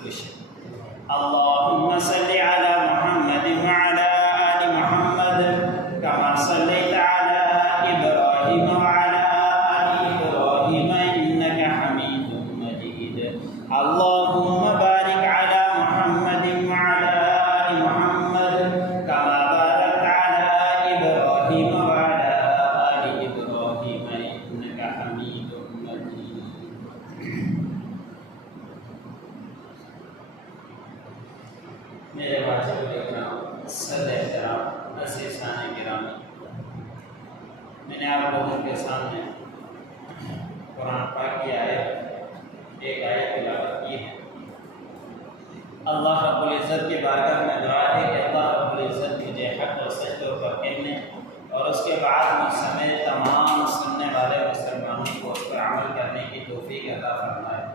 اللهم صل على محمد وعلى آل محمد كما صليت على إبراهيم وعلى آل إبراهيم إنك حميد مجيد. اللهم بارك على محمد وعلى آل محمد كما باركت على إبراهيم وعلى آل إبراهيم إنك حميد مجيد. میرے واجب اکرام، صدر احترام، عزیزان گرامی، میں نے آپ لوگوں کے سامنے قرآن پاک کی ایک آیت تلاوت کی ہے. اللہ رب العزت کے بارگاہ میں دعا ہے کہ اللہ رب العزت مجھے حق و سچوں پر کہنے اور اس کے بعد مجھ سمیت تمام سننے والے مسلمانوں کو اس پر عمل کرنے کی توفیق عطا فرمائے.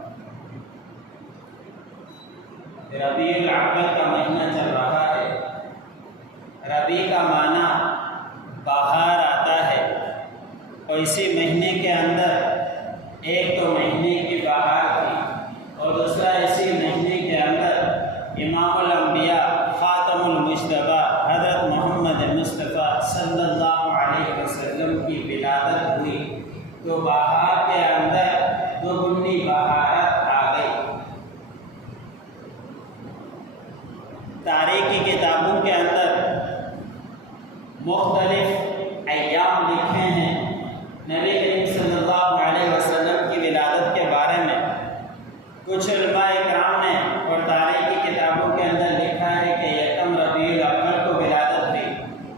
ربیع الاول کا مہینہ چل رہا ہے. ربیع کا معنی بہار آتا ہے، اور اسی مہینے کے اندر ایک تو مہینے کی بہار تھی اور دوسرا اسی مہینے کے اندر امام الانبیاء خاتم المجتبی حضرت محمد مصطفیٰ صلی اللہ علیہ وسلم کی ولادت ہوئی. تو بہار کے اندر دوگنی بہارت آ گئی. تاریخ کی کتابوں کے اندر مختلف ایام لکھے ہیں نبی کریم صلی اللہ علیہ وسلم کی ولادت کے بارے میں. کچھ علماء اکرام نے اور تاریخ کی کتابوں کے اندر لکھا ہے کہ یکم ربیع الاول کو ولادت ہوئی.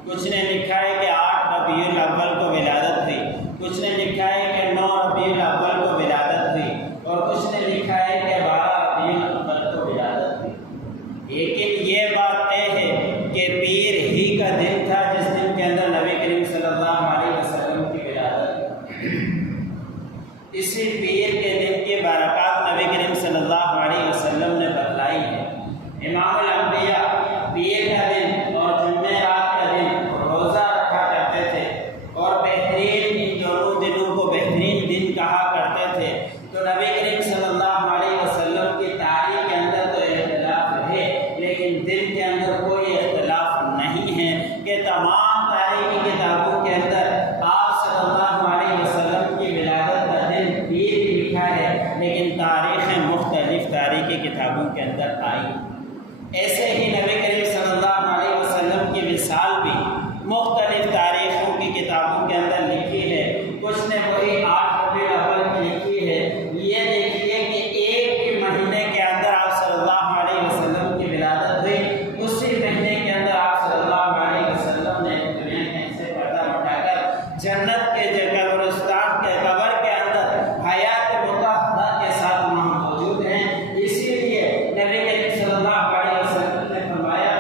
کچھ نے لکھا ہے کہ 8 ربیع الاول کو ولادت ہوئی. کچھ نے لکھا ہے کہ 9 ربیع الاول کو ولادت ہوئی. اور کچھ نے لکھا ہے کہ 12 ربیع الاول کو ولادت ہوئی. لیکن یہ بات طے ہے کہ پیر ہی کا دن تھا جس دن کے اندر نبی کریم صلی اللہ علیہ وسلم کی ولادت. اسی پیر کے دن کی برکات نبی کریم صلی اللہ علیہ وسلم نے بتلائی ہے. امام الانبیاء پیر کا دن اور جمعرات کا دن روزہ رکھا کرتے تھے اور بہترین ان دونوں دنوں کو بہترین دن کہا کرتے تھے. تو نبی کریم صلی اللہ علیہ وسلم کی تاریخ کے اندر تو اختلاف ہے، لیکن دن کے اندر کوئی اختلاف نہیں ہے کہ تمام تاریخی کتابوں کے اندر آپ صلی اللہ علیہ وسلم کی ولادت کا دن پیر لکھا ہے، لیکن تاریخیں مختلف تاریخی کتابوں کے اندر آئی. ایسے ہی نبی کریم صلی اللہ علیہ وسلم کی وصال بھی مختلف تاریخوں کی کتابوں کے اندر لکھی ہے. کچھ نے وہی 8 ربیع الاول کی لکھی ہے. یہ دیکھیے کہ ایک ہی مہینے کے اندر آپ صلی اللہ علیہ وسلم کی ولادت ہوئی. اسی مہینے کے اندر آپ صلی اللہ علیہ وسلم نے دنیا میں سے پردہ اٹھا کر جنت کے قبرستان کے قبر کے اندر حیات مطہرہ کے ساتھ وہاں موجود ہیں. اسی لیے نبی کریم صلی اللہ علیہ وسلم نے فرمایا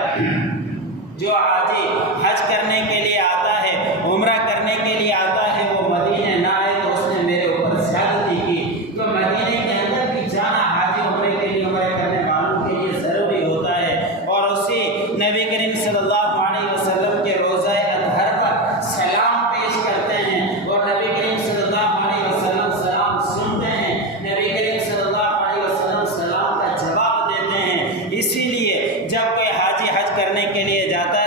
جو حاجی حج کرنے کے لیے آتا ہے، عمرہ کرنے کے لیے آتا ہے، وہ مدینے نہ آئے تو اس نے میرے اوپر زیادتی کی. تو مدینے کے اندر بھی جانا حاجی عمرے کے لیے عمرہ کرنے والوں کے لیے ضروری ہوتا ہے. اور اسی نبی کریم صلی اللہ علیہ وسلم کے روزہ اطہر پر سلام پیش کرتے ہیں اور نبی کریم صلی اللہ علیہ وسلم سلام سنتے ہیں. نبی کریم صلی اللہ علیہ وسلم سلام کا جواب دیتے ہیں. اسی لیے جب کوئی حاجی حج کرنے کے لیے جاتا ہے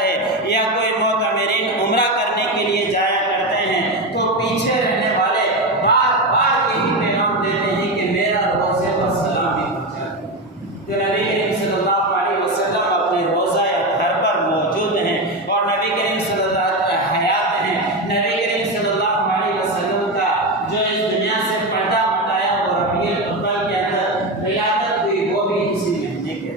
یا کوئی معتمرین عمرہ کرنے کے لیے جایا کرتے ہیں تو پیچھے رہنے والے بار بار یہی پیغام دیتے ہیں کہ میرا روزے پر سلام بھی پہنچا. تو نبی کریم صلی اللہ علیہ وسلم اپنے روزہ اطہر پر موجود ہیں اور نبی کریم صلی اللہ علیہ وسلم حیات ہیں. نبی کریم صلی اللہ علیہ وسلم کا جو اس دنیا سے پردہ مٹایا وہ ربیع الاول کے اندر ولادت ہوئی، وہ بھی اسی مہینے کے.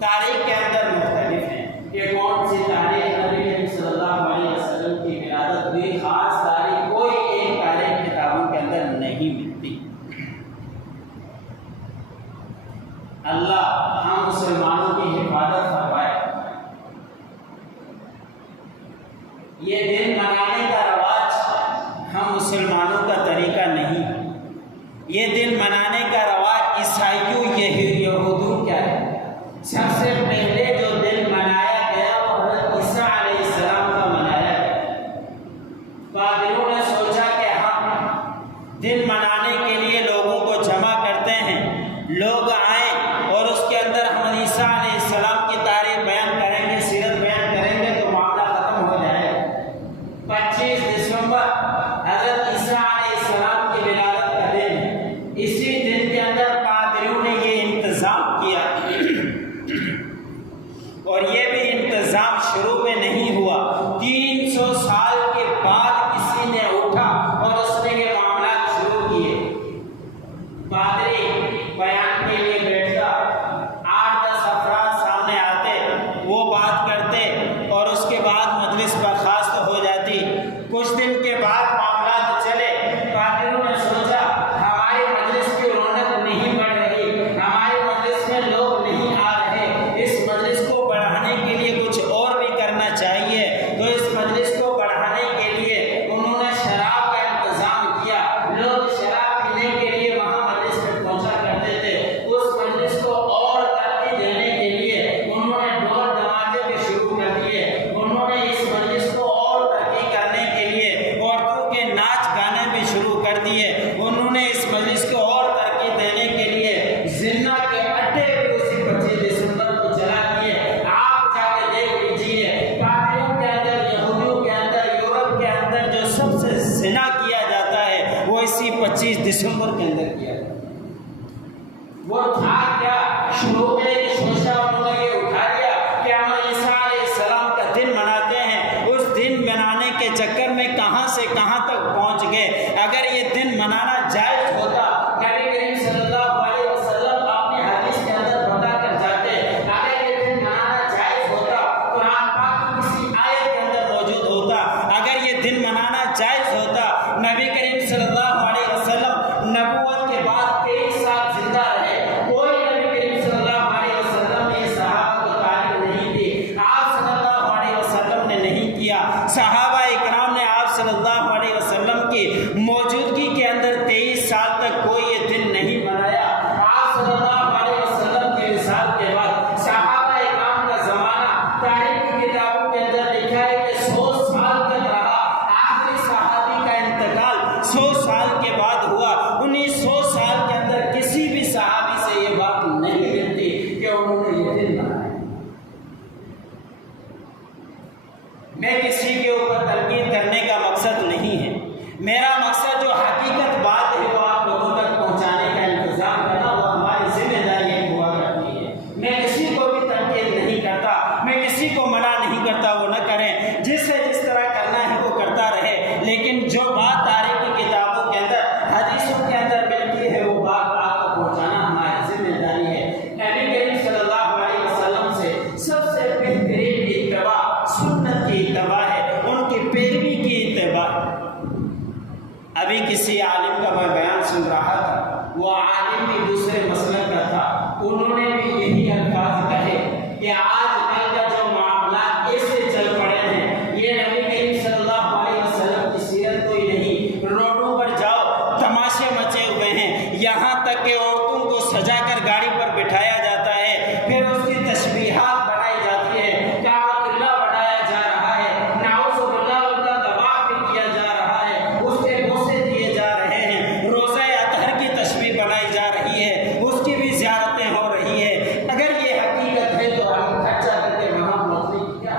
تاریخ کے اندر مختلف ہیں کہ کون سی تاریخ نبی کریم صلی اللہ علیہ وسلم کی ولادت ہوئی. خاص تاریخ کوئی ایک تاریخ کتابوں کے اندر نہیں ملتی. اللہ ہم مسلمانوں کی حفاظت فرمائے. یہ دن منانے کا رواج ہم مسلمانوں کا طریقہ نہیں. یہ دن منانے کا رواج عیسائیوں یہودوں کیا ہے. سب سے پہلے جو دن منایا گیا وہ حضرت عیسیٰ علیہ السلام کا منایا گیا. پادریوں نے سوچا کہ ہم دن منانے کے لیے لوگوں کو جمع کرتے ہیں، لوگ آئیں اور اس کے انتظام کیا، اور یہ بھی انتظام شروع میں نہیں ہوا، 300 سال کے بعد کسی نے اٹھا اور اس نے یہ معاملات شروع کیے۔ پادری بیان کے لیے بیٹھتا، 8-10 افراد سامنے آتے، وہ بات کرتے اور اس کے بعد مجلس برخاست ہو جاتی۔ کچھ دن کے بعد معاملات چلے، پادریوں نے سوچا ہماری مجلس کی رونق نہیں بڑھ رہی، ہماری مجلس میں لوگ نہیں آ رہے، اس مجلس کو بڑھانے کے لیے کچھ اور بھی کرنا چاہیے۔ تو اس مجلس کو بڑھانے کے لیے انہوں نے شراب کا انتظام کیا۔ لوگ شراب پینے کے لیے وہاں مجلس میں پہنچا کرتے تھے۔ اس مجلس کو اور ترقی دینے کے لیے انہوں نے ڈول دماکے بھی شروع کر دیے۔ انہوں نے اس مجلس کو اور ترقی کرنے کے لیے عورتوں کے ناچ گانے بھی شروع کر دیے۔ انہوں نے اس مجلس کو اور ترقی دینے کے لیے زنا کے اڈے بھی اسی 25 دسمبر کو چلا دیے۔ آپ جا کے دیکھ لیجیے، پادریوں کے اندر، یہودیوں کے اندر، یورپ کے اندر جو سب سے زنا کیا جاتا ہے وہ اسی 25 دسمبر کے اندر کیا جاتا ہے۔ وہ تھا کیا؟ شروع میں ایک سوچا انہوں نے یہ اٹھا لیا کہ ہم عیسیٰ علیہ السلام کا دن مناتے ہیں۔ اس دن منانے کے چکر میں کہاں سے کہاں تک پہنچ گئے۔ اگر یہ دن منانا جائز ہوتا، نبی کریم صلی اللہ علیہ وسلم اپنی حدیث کے اندر بتا کر جاتے۔ اگر یہ دن منانا جائز ہوتا، قرآن پاک کی کسی آیت کے اندر موجود ہوتا۔ اگر یہ دن منانا جائز ہوتا، نبی کریم صلی اللہ علیہ وسلم نبوت کے بعد 23 سال زندہ رہے، کوئی نبی کریم صلی اللہ علیہ وسلم نے صحابہ کو تعلیم نہیں دی، آپ صلی اللہ علیہ وسلم نے نہیں کیا۔ صحابہ اکرام نے آپ صلی اللہ علیہ وسلم کی موجودگی کے اندر 23 سال تک کوئی یہ دن نہیں منایا۔ آپ صلی اللہ علیہ وسلم کے وصال کے بعد صحابہ اکرام کا زمانہ تاریخ کی کتابوں کے اندر لکھا ہے کہ 100 سال تک رہا۔ آخری صحابی کا انتقال 100 سال کے بعد ہوا۔ انہیں 100 سال کے اندر کسی بھی صحابی سے یہ بات نہیں ملتی کہ انہوں نے یہ دن منایا۔ میں کسی کے اوپر تنقید کرنے کا مقصد نہیں ہے، میرا مقصد جو حقیقت بات ہے وہ آپ لوگوں تک پہنچانے کا انتظام کرنا، وہ ہماری ذمہ داری ہوا کرتی ہے۔ میں کسی کو بھی تنقید نہیں کرتا، میں کسی کو منع نہیں کرتا وہ نہ کریں، جسے جس طرح کرنا ہے وہ کرتا رہے، لیکن جو بات تاریخ کی کتابوں کے اندر، حدیثوں کے اندر ملتی ہے وہ بات آپ کو پہنچانا ہماری ذمہ داری ہے۔ نبی کریم صلی اللہ علیہ وسلم سے سب سے بہترین اتباع سنت کی اتباع ہے، ان کی پیروی کی اتباع۔ ابھی کسی عالم کا میں بیان سن رہا تھا، وہ عالم بھی دوسرے مسلک کا تھا، انہوں نے بھی یہی الفاظ کہے کہ آج کل کا جو معاملات ایسے چل پڑے ہیں، یہ نبی کریم صلی اللہ علیہ وسلم کی سیرت کوئی نہیں۔ روڈوں پر جاؤ، تماشے مچے ہوئے ہیں، یہاں تک کہ عورتوں کو سجا کر گاڑی پر بٹھایا جاتا ہے، پھر اس کی تشبیہات بنائی جاتی ہے، کعبۃ اللہ بنایا جا رہا ہے، نعوذ باللہ ان کا طواف بھی کیا جا رہا ہے، اس کے بوسے دیے جا رہے ہیں، روزہ اطہر کی تشبیہ بنائی جا رہی ہے، اس کی بھی زیارتیں ہو رہی ہے۔ اگر یہ حقیقت ہے تو ہم خرچہ کر کے وہاں پہنچنے کی کیا؟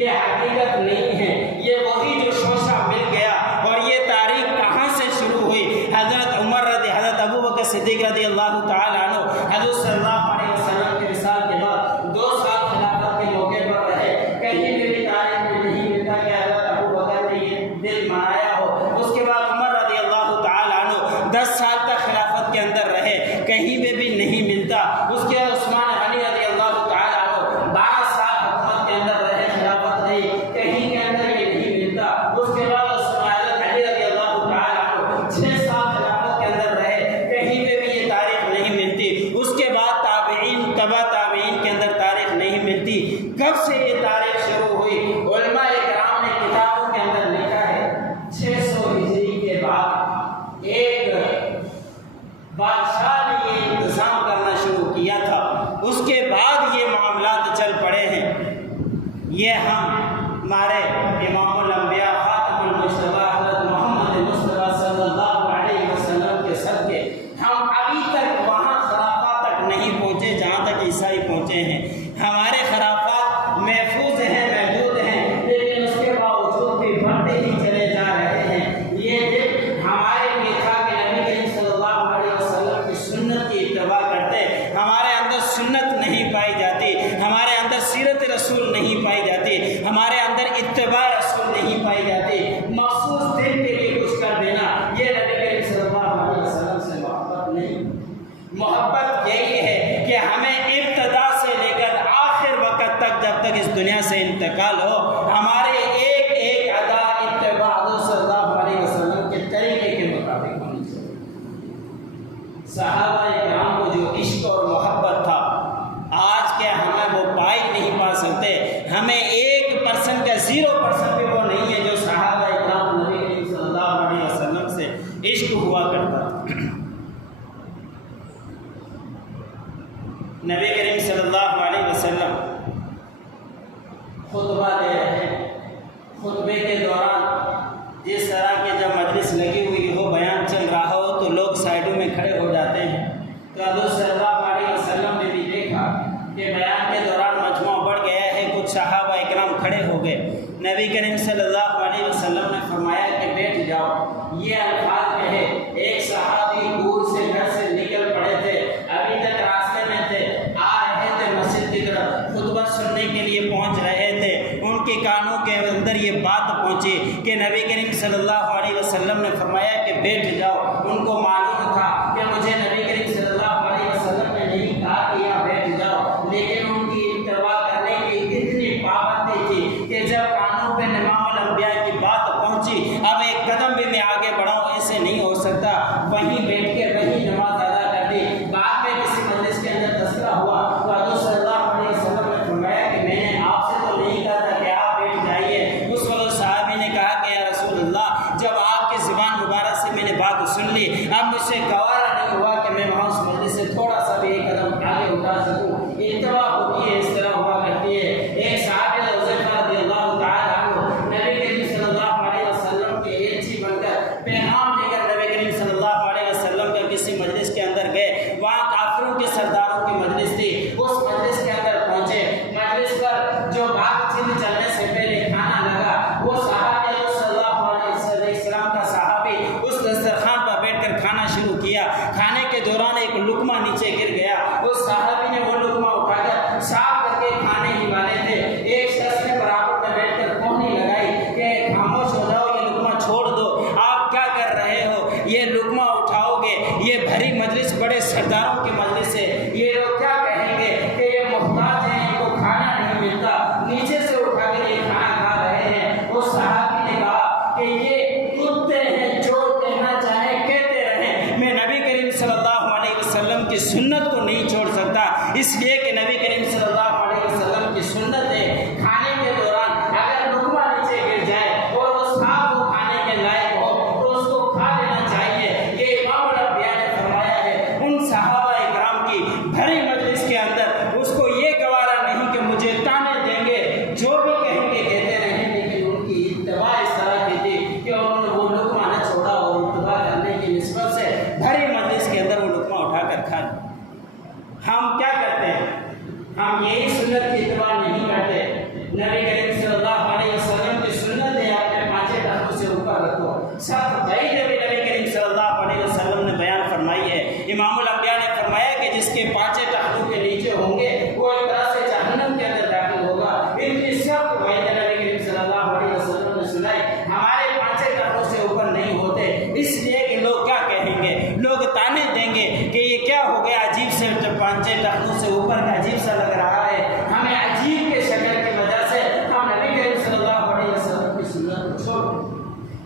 یہ حقیقت نہیں ہے، یہ وہی جو شوشہ مل گیا۔ اور یہ تاریخ کہاں سے شروع ہوئی؟ حضرت عمر حضرت ابو بکر صدیق رضی اللہ تعالیٰ عنہ حضور صلی اللہ علیہ وسلم کے وصال کے بعد 2 سال خلافت کے موقع پر رہے۔ کہیں بھی تاریخ میں نہیں ملتا کہ حضرت ابو بکر نے یہ دن منایا ہو۔ اس کے بعد عمر رضی اللہ تعالیٰ عنہ 10 سال تک خلافت کے اندر رہے، کہیں بھی نہیں ملتا۔ اس کے بعد عثمان غنی رضی اللہ تعالیٰ عنہ 12 سال حکومت کے اندر رہے، خلافت رہی، کہیں کے اندر یہ نہیں ملتا۔ اس کے بعد حضرت علی رضی اللہ تعالیٰ عنہ 6 سال خلافت کے اندر رہے، کہیں پہ بھی یہ تاریخ نہیں ملتی۔ اس کے بعد تابعین، تبع تابعین کے اندر تاریخ نہیں ملتی۔ کب سے یہ تاریخ شروع ہوئی؟ علماء کرام نے کتابوں کے اندر لکھا ہے 600 ہجری کے بعد ایک بادشاہ نے یہ انتظام کرنا شروع کیا تھا، اس کے بعد یہ معاملات چل پڑے ہیں۔ یہ ہمارے امام الانبیاء خاتم المجتبیٰ حضرت محمد مصطفیٰ صلی اللہ علیہ وسلم کے صدقے ہم ابھی تک وہاں خرافات تک نہیں پہنچے جہاں تک عیسائی پہنچے ہیں۔ ہمارے خرافات محفوظ ہیں، موجود ہیں، لیکن اس کے باوجود بھی بڑھتے ہی چلے جا رہے ہیں۔ یہ دن ہمارے لیے تھا کہ نبی کریم صلی اللہ علیہ وسلم کی سنت کی اتباع کرتے سنت نہیں پائی جاتی، ہمارے اندر سیرت رسول نہیں پائی جاتی، ہمارے اندر اتباع رسول نہیں پائی جاتی، مخصوص دن کے لیے کچھ کر دینا، یہ نبی کریم صلی اللہ علیہ وسلم سے محبت نہیں۔ محبت یہی ہے کہ ہمیں ابتدا سے لے کر آخر وقت تک، جب تک اس دنیا سے انتقال ہو، ہمارے ایک ایک ادا اتباع حضور صلی اللہ علیہ وسلم کے طریقے کے مطابق ہونی چاہیے۔ صحابہ کرام کو جو عشق اور محبت تھا، آج کے ہمیں وہ پائی نہیں پا سکتے۔ ہمیں 1% کا 0% بھی وہ نہیں ہے جو صحابہ کرام نبی کریم صلی اللہ علیہ وسلم سے عشق ہوا کرتا تھا۔ نبی کریم صلی اللہ علیہ وسلم خطبہ دے رہے ہیں، خطبے کے دوران جس طرح کی جب مجلس لگی ہوئی ہو، بیان چل رہا ہو، تو لوگ سائڈوں میں کھڑے ہو جاتے ہیں۔ تو حضور صلی اللہ علیہ وسلم نے بھی دیکھا کہ بیان کے دوران مجموعہ بڑھ گیا ہے، کچھ صحابہ اکرام کھڑے ہو گئے۔ نبی کریم صلی اللہ علیہ وسلم نے فرمایا کہ بیٹھ جاؤ۔ یہ الفاظ کہے، ایک صحابی دور سے گھر سے نکل پڑے تھے، ابھی تک راستے میں تھے، آ رہے تھے مسجد کی طرف، خطبہ سننے کے لیے پہنچ رہے تھے، ان کے کانوں کے اندر یہ بات پہنچی کہ نبی کریم صلی اللہ علیہ وسلم نے فرمایا کہ بیٹھ جاؤ۔ ان کو معلوم تھا کہ مجھے نبی کریم صلی اللہ علیہ وسلم نے نہیں کہا کہ یہاں بیٹھ جاؤ، لیکن ان کی اتباع کرنے کی اتنی پابندی تھی کہ جب کانوں پہ امام الانبیاء کی بات پہنچی، اب ایک قدم بھی میں آگے بڑھاؤں ایسے نہیں ہو سکتا، وہیں بیٹھ کے وہیں نماز ادا کر دی۔ بعد میں کسی مجلس کے اندر تذکرہ ہوا تو حضور صلی اللہ علیہ وسلم نے فرمایا کہ میں نے آپ سے تو نہیں کہا تھا کہ آپ بیٹھ جائیے۔ اس وقت صحابی نے کہا کہ یا رسول اللہ، جب آپ کی زبان مبارک سے میں نے بات سن لی، اب مجھ سے گوارا نہیں ہوا کہ میں وہاں اس مجلس سے تھوڑا سا بھی ایک قدم آگے اٹھا سکوں۔ اتباع ہوتی ہے، اس طرح ہوا کرتی ہے۔ ایک صحابی حذیفہ رضی اللہ تعالیٰ عنہ نبی کریم صلی اللہ علیہ وسلم کے ایلچی بن کر پیغام لے کر نبی کریم صلی اللہ علیہ وسلم کے کسی مجلس کے اندر گئے، وہاں کافروں کے سرداروں کی مجلس تھی، اس مجلس کے اندر پہنچے۔ مجلس پر جو بات چلنے سے پہلے کھانا لگا، وہ صحابی صلی اللہ علیہ وسلم کا صحابی اس دسترخوان پر بیٹھ کر کھانا شروع کیا۔ کھانے کے دوران ایک لقمہ نیچے گر گیا، اس صحابی نے وہ لقمہ اٹھا کر صاف کر کے کھانے ہی والے تھے، ایک شخص نے برابر میں بیٹھ کر کوہنی لگائی کہ خاموش ہو جاؤ، یہ لقمہ چھوڑ دو، آپ کیا کر رہے ہو، یہ لقمہ اٹھاؤ گے، یہ بھری مجلس بڑے سرداروں کی مجلس ہے، یہ لوگ کیا کہیں گے کہ یہ محتاج ہیں، ان کو کھانا نہیں ملتا، نیچے سے اٹھا کر یہ کھانا کھا رہے ہیں۔ اس صحابی نے کہا کہ یہ کتے ہیں، جو کہنا چاہیں کہتے رہیں، میں نبی کریم صلی اللہ علیہ وسلم کی سنت کو نہیں چھوڑ سکتا، اس لیے کہ نبی کریم صلی اللہ علیہ وسلم کی سنت ہے کھانے کے دوران اگر لقمہ نیچے گر جائے اور وہ صاف ہو، کھانے کے لائق ہو، تو اس کو کھا لینا چاہیے۔ یہ امام الانبیاء نے فرمایا ہے۔ ان صحابہ اکرام کی بھری مجلس کے اندر اس کو یہ گوارا نہیں کہ مجھے تانے دیں گے، جو بھی کہیں گے کہتے رہیں، لیکن ان کی اتباع اس طرح کی تھی کہ انہوں نے وہ لقمہ نہ چھوڑا اور اتباع کرنے کی نسبت سے بھری مجلس کے اندر وہ لقمہ اٹھا کر کھا لیا۔ ہم کیا کرتے ہیں؟ ہم یہی سنت کی اتباع نہیں کرتے۔ نبی کریم صلی اللہ علیہ وسلم کی سنت ہے اپنے پانچے ٹانگوں سے اوپر رکھو۔ سب وہی نبی کریم صلی اللہ علیہ وسلم نے بیان فرمائی ہے۔ امام الانبیاء نے فرمایا کہ جس کے پانچے ٹانگوں کے نیچے ہوں گے وہ ایک طرح سے جہنم کے اندر داخل ہوگا۔ ان کی سب وہی نبی کریم صلی اللہ علیہ وسلم نے سنائی۔ ہمارے پانچے ٹانگوں سے اوپر نہیں ہوتے، اس لیے کہ لوگ کیا کہیں گے، لوگ تانے دیں گے کہ یہ کیا ہو گیا، عجیب سے پانچے ٹانگوں سے اوپر کا عجیب سا لگ رہا ہے۔ ہمیں عجیب کے شکل کی وجہ سے ہم نبی کریم صلی اللہ علیہ وسلم کی سنت کو چھوڑ دیں۔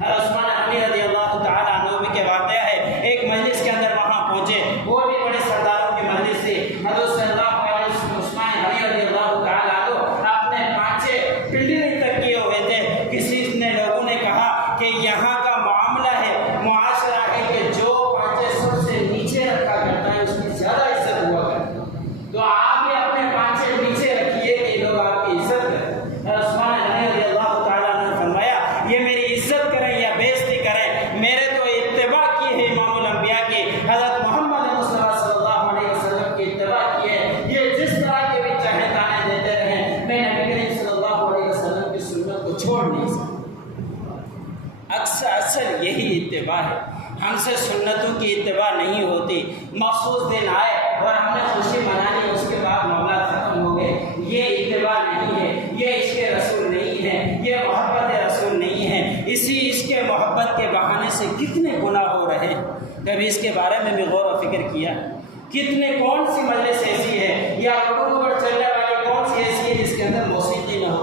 عثمان غنی رضی اللہ تعالیٰ عنہ کے واقعہ ہے، ایک مجلس کے اندر وہاں پہنچے، وہ بھی بڑے سرداروں کی مجلس تھی۔ حضرت صلی اللہ علیہ وسلم عثمان غنی رضی اللہ تعالیٰ عنہ اپنے پانچے پنڈلی تک کیے ہوئے تھے۔ کسی نے لوگوں نے کہا کہ یہاں کا معاملہ ہے، معاشرہ ہے کہ جو پانچے سب سے نیچے رکھا کرتا ہے اس کی زیادہ عزت ہوا کرتی ہے، تو آپ بھی اپنے پانچے نیچے رکھیے کہ لوگ آپ کی عزت کریں۔ عثمان غنی رضی اللہ تعالیٰ نے فرمایا یہ میری عزت کریں یا بےزتی کریں، میرے تو اتباع کی ہے امام الانبیاء کی، حضرت محمد مصطفیٰ صلی اللہ علیہ وسلم کی اتباع کی ہے۔ یہ جس طرح کے بھی چاہے تانے دیتے رہیں، میں نبی کریم صلی اللہ علیہ وسلم کی سنت کو چھوڑ نہیں سکتا۔ اصل یہی اتباع ہے۔ ہم سے سنتوں کی اتباع نہیں ہوتی، مخصوص دن آئے اور ہم نے خوشی منانی، اس کے بعد کبھی اس کے بارے میں بھی غور و فکر کیا؟ کون سی مجلس ایسی ہے یا لوگوں پر چلنے والی کون سی ایسی ہے جس کے اندر موسیقی نہ ہو؟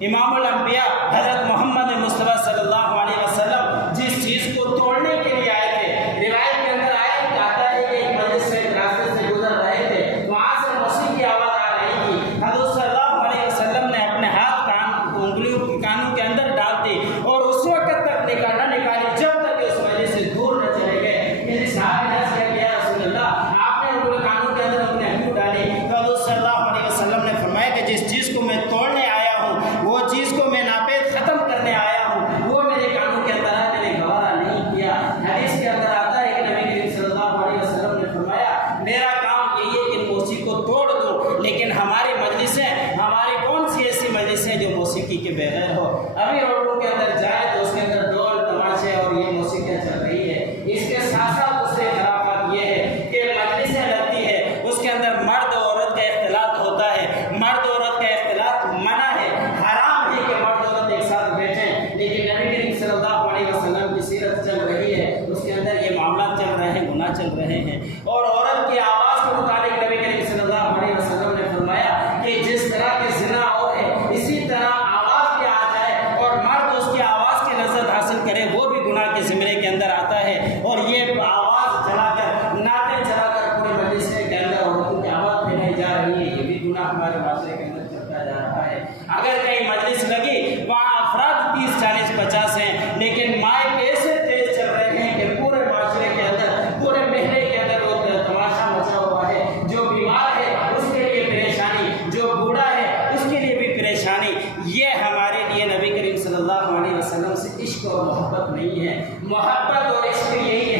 امام الانبیاء حضرت محمد مصطفیٰ صلی اللہ علیہ وسلم جس چیز کو توڑنے کے لیے آئے تھے، روایت کے اندر آتا ہے کہ ایک مجلس سے راستے سے گزر رہے تھے، وہاں سے موسیقی کی آواز آ رہی تھی، حضرت صلی اللہ علیہ وسلم نے اپنے ہاتھ انگلیوں کانوں کے اندر ڈال دی اور اس وقت تک نہ نکالی جب تک کہ اس مجلس سے دور نہ چلے گئے۔ یعنی صحابہ نے عرض کیا کہ یا رسول اللہ آپ نے انگلی کانوں کے اندر اپنے انگلی ڈالی، تو حضرت صلی اللہ علیہ وسلم نے فرمایا کہ جس چیز کو میں توڑنے آیا ہوں، وہ چیز کو میں ناپید ختم کرنے آیا ہوں، وہ میرے کانوں کے اندر ہے، میں نے گوارا نہیں کیا۔ حدیث کے اندر آتا ہے کہ نبی کریم صلی اللہ علیہ وسلم نے فرمایا میرا کام یہی ہے کہ موسیقی کو توڑ دو، لیکن ہماری مجلسیں، ہماری کون سی ایسی مجلسیں جو موسیقی کے بغیر ہو؟ ابھی روڈوں کے اندر جائے تو اس کے اندر ڈول تماشے اور یہ موسیقیاں چل رہی ہے۔ اس کے ساتھ ساتھ اس سے خرافت یہ ہے کہ مجلسیں لگتی ہے، اس کے اندر مرد اور عورت کا اختلاط ہوتا ہے، مرد اور عورت کا اختلاط منع ہے، حرام ہے کہ مرد اور عورت ایک ساتھ بیٹھیں، لیکن نبی کریم صلی اللہ علیہ وسلم کی سیرت چل رہی ہے، اس کے اندر یہ معاملات چل رہے ہیں، گناہ چل رہے ہیں۔ اور عورت کی آواز کے متعلق نبی کریم صلی اللہ علیہ وسلم نے فرمایا کہ جس طرح کے زنا اور ہے اسی طرح آواز بھی آ جائے اور مرد اس کی آواز کی لذت حاصل کرے، وہ بھی گناہ کے زمرے کے اندر آتا ہے۔ اور یہ آواز چلا کر، نعتیں چلا کر پورے مجلس کے اندر عورتوں کی آواز پھیلائی جا رہی ہے، یہ بھی گناہ ہمارے معاشرے کے اندر چلتا جا رہا ہے۔ اگر کہیں مجلس لگی وہاں افراد 30 40 50 ہیں، لیکن مائک ایسے تیز چل رہے ہیں کہ پورے معاشرے کے اندر، پورے محلے کے اندر وہ تماشا مچا ہوا ہے۔ جو بیمار ہے اس کے لیے پریشانی، جو بوڑھا ہے اس کے لیے بھی پریشانی۔ یہ ہمارے لیے نبی کریم صلی اللہ علیہ وسلم سے عشق اور محبت نہیں ہے۔ محبت اور عشق یہی